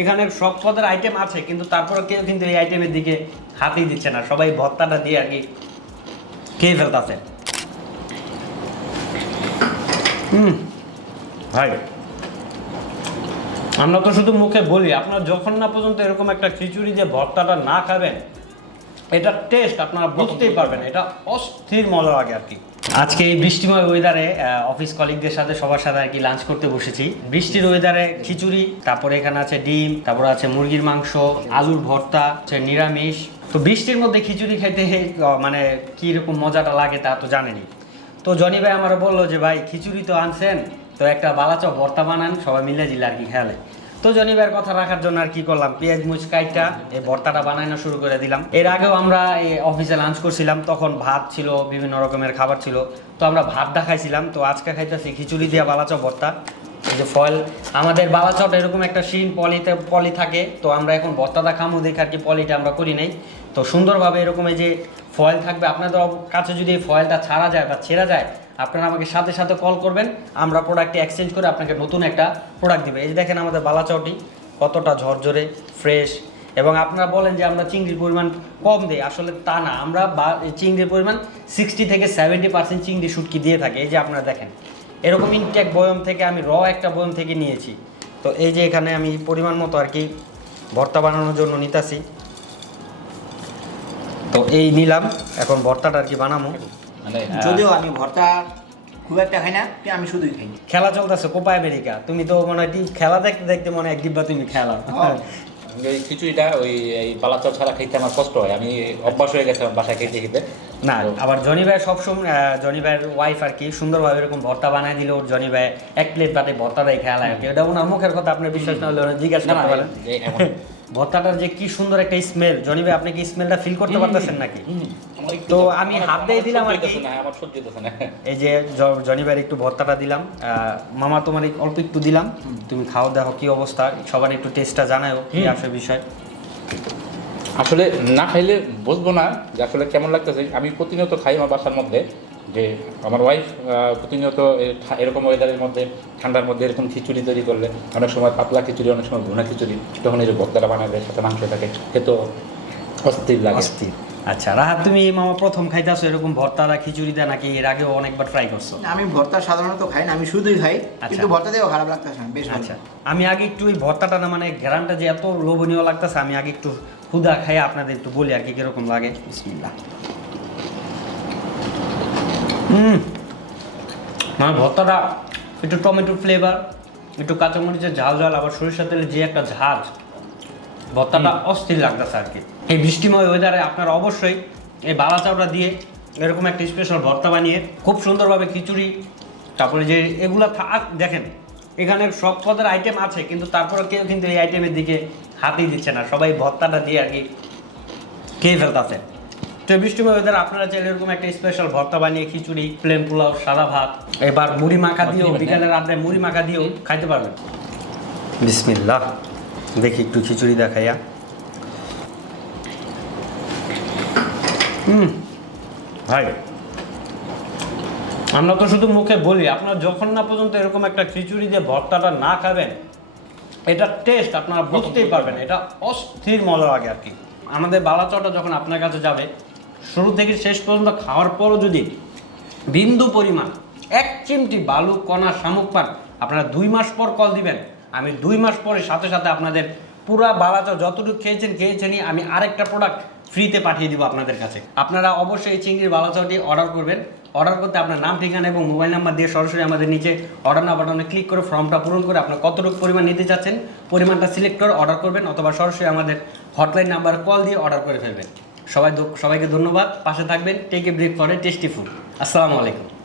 এখানে সব পদের আইটেম আছে কিন্তু তারপরে কেউ কিন্তু এই আইটেমের দিকে হাতই দিচ্ছে না। সবাই ভর্তাটা দিয়ে আর কি খেয়ে ফেলতেছে। হুম ভাই। আমরা তো শুধু মুখে বলি আপনার যখন না পর্যন্ত এরকম একটা খিচুড়ি যে ভর্তাটা না খাবেন এটা টেস্ট আপনারা বুঝতেই পারবেন এটা অস্থির মজা লাগে আর কি। আজকে এই বৃষ্টিময় ওয়েদারে অফিস কলিগদের সাথে সবার সাথে আর কি লাঞ্চ করতে বসেছি। বৃষ্টির ওয়েদারে খিচুড়ি, তারপরে এখানে আছে ডিম, তারপরে আছে মুরগির মাংস, আলুর ভর্তা আছে নিরামিষ। তো বৃষ্টির মধ্যে খিচুড়ি খেতে মানে কি রকম মজাটা লাগে তা তো জানেনি। তো জনি ভাই আমার বলল যে, ভাই, খিচুড়ি তো আনছেন, তো একটা বালাচপ ভর্তা বানান, সবাই মিলে দিলে আর কি খেয়ালে। তো জনি ভাইয়ের কথা রাখার জন্য আর কি করলাম? পেঁয়াজ মুচকাইটা এই ভর্তাটা বানানো শুরু করে দিলাম। এর আগেও আমরা এই অফিসে লাঞ্চ করছিলাম, তখন ভাত ছিল, বিভিন্ন রকমের খাবার ছিল। তো আমরা ভাতটা খাইছিলাম, তো আজকে খাইতেছি খিচুড়ি দিয়া বালাচপ ভর্তা। এই যে ফল, আমাদের বালাচট এরকম একটা শিন পলিতে, পলি থাকে, তো আমরা এখন ভর্তাটা খামু দেখে আর কি পলিটা আমরা করি নাই। তো সুন্দরভাবে এরকম এই যে ফয়েল থাকবে, আপনাদের কাছে যদি এই ফয়েলটা ছাড়া যায় বা ছেঁড়া যায় আপনারা আমাকে সাথে সাথে কল করবেন, আমরা প্রোডাক্টটি এক্সচেঞ্জ করে আপনাকে নতুন একটা প্রোডাক্ট দেবে। এই যে দেখেন আমাদের বালাচাওটি কতটা ঝরঝরে ফ্রেশ এবং আপনারা বলেন যে আমরা চিংড়ির পরিমাণ কম দিই, আসলে তা না। আমরা বা- চিংড়ির পরিমাণ সিক্সটি থেকে সেভেন্টি পার্সেন্ট চিংড়ি শুটকি দিয়ে থাকে। এই যে আপনারা দেখেন, এরকম ইনটেক বয়ম থেকে আমি র একটা বয়ম থেকে নিয়েছি। তো এই যে এখানে আমি পরিমাণ মতো আর কি ভর্তা বানানোর জন্য নিতাছি। তো এই নিলাম, এখন ভর্তাটা আর কি বানাবো। যদিও আমি ভর্তা খুব একটা খাই না আমি শুধুই খাই। খেলা চলতেছে কোপা আমেরিকা। তুমি তো মনে হয় খেলা দেখতে দেখতে মনে হয় এক ডিব্বা তুমি খেলা। ওই খিচুড়িটা ওই এই পালাচল ছাড়া খেতে আমার কষ্ট হয়। আমি অভ্যাস হয়ে গেছে বাসায় খেতে খেতে। না আবার জনি ভাই সবসময় আহ, জনি ভাইয়ের ওয়াইফ আর কি সুন্দরভাবে এরকম ভর্তা বানায় দিল। ওর জনি ভাই এক প্লেট পাতে ভর্তা দেয় খেয়াল আর কি। এটা ওনার মুখের কথা আপনার বিশ্বাস না হলে জিজ্ঞাসা করতে পারেন। এই- এমন- ভর্তাটার যে কি সুন্দর একটা স্মেল জনি ভাই আপনি কি স্মেলটা ফিল করতে পারতেছেন নাকি? তো আমি হাত দিয়ে দিলাম আর কি। আমার সহ্য হইতেছে না। এই যে জনি ভাইয়ের একটু ভর্তাটা দিলাম। মামা তোমার অল্প একটু দিলাম। তুমি খাও দেখো কি অবস্থা। সবার একটু টেস্টটা জানাও কি। আসে বিষয়। আসলে না খাইলে বুঝব না যে আসলে কেমন লাগতেছে। আমি প্রতিনিয়ত খাই আমার বাসার মধ্যে। যে আমার ওয়াইফ প্রতিনিয়ত এরকম ওয়েদারের মধ্যে ঠান্ডার মধ্যে এরকম খিচুড়ি তৈরি করলে অনেক সময় পাতলা খিচুড়ি অনেক সময় ভুনা খিচুড়ি তখন এই যে ভক্তাটা বানাবে সাথে মাংস থাকে খেতে অস্থির লাগে। অস্থির। আচ্ছা রাহাত তুমি মামা প্রথম খাইতেছো এরকম ভর্তাটা খিচুড়ি দেয় নাকি এর আগেও অনেকবার ট্রাই করছ? আমি ভর্তা সাধারণত খাই না আমি শুধুই খাই কিন্তু ভর্তা দিয়েও খারাপ লাগতেছে না বেশ আচ্ছা আমি আগে একটু ওই ভর্তাটা না মানে গ্রানটা যে এত লোভনীয় লাগতেছে আমি আগে একটু হুদা খাই আপনাদের একটু বলি আর কি কীরকম লাগে? বিসমিল্লাহ। হুম। মানে ভর্তাটা একটু টমেটো ফ্লেভার একটু কাঁচামরিচের ঝাল ঝাল আবার সরিষার তেলের যে একটা ঝাঁজ ভর্তাটা অস্থির লাগতেছে আর কি এই বৃষ্টিময় ওয়েদারে আপনারা অবশ্যই এই বালা চাউটা দিয়ে এরকম একটা স্পেশাল ভর্তা বানিয়ে খুব সুন্দরভাবে খিচুড়ি তারপরে যে এগুলো থাক দেখেন এখানে সব পদের আইটেম আছে কিন্তু তারপরে কেউ কিন্তু এই আইটেমের দিকে হাতই দিচ্ছে না। সবাই ভর্তাটা দিয়ে আর কি খেয়ে ফেলতেছে। তো বৃষ্টিময় ওয়েদারে আপনারা চাইলে এরকম একটা স্পেশাল ভর্তা বানিয়ে খিচুড়ি প্লেন পোলাও সাদা ভাত এবার মুড়ি মাখা দিয়েও বিকালের রাত্রে মুড়ি মাখা দিয়েও খাইতে পারবেন। বিসমিল্লাহ। দেখি একটু খিচুড়ি দেখাইয়া। হুম ভাই আমরা তো শুধু মুখে বলি আপনার যখন না পর্যন্ত এরকম একটা খিচুড়ি দিয়ে ভর্তাটা না খাবেন এটা টেস্ট আপনারা বুঝতেই পারবেন এটা অস্থির মজা লাগে আর কি। আমাদের বালাচটা যখন আপনার কাছে যাবে শুরু থেকে শেষ পর্যন্ত খাওয়ার পরও যদি বিন্দু পরিমাণ এক চিমটি বালু, কণা, শামুক পান, আপনারা দুই মাস পর কল দিবেন। আমি দুই মাস পরে সাথে সাথে আপনাদের পুরা বালাচা যতটুকু খেয়েছেন, খেয়েছেনই আমি আরেকটা প্রোডাক্ট ফ্রিতে পাঠিয়ে দিব আপনাদের কাছে। আপনারা অবশ্যই এই চিংড়ির বালাচাটি অর্ডার করবেন। অর্ডার করতে আপনার নাম, ঠিকানা এবং মোবাইল নাম্বার দিয়ে সরাসরি আমাদের নিচে অর্ডার না বাটনে ক্লিক করে ফর্মটা পূরণ করে আপনার কতটুকু পরিমাণ নিতে চাচ্ছেন, পরিমাণটা সিলেক্ট করে অর্ডার করবেন অথবা সরাসরি আমাদের হটলাইন নাম্বার কল দিয়ে অর্ডার করে ফেলবেন। সবাই সবাইকে ধন্যবাদ। পাশে থাকবেন। Take a break for a tasty food আসসালামু আলাইকুম।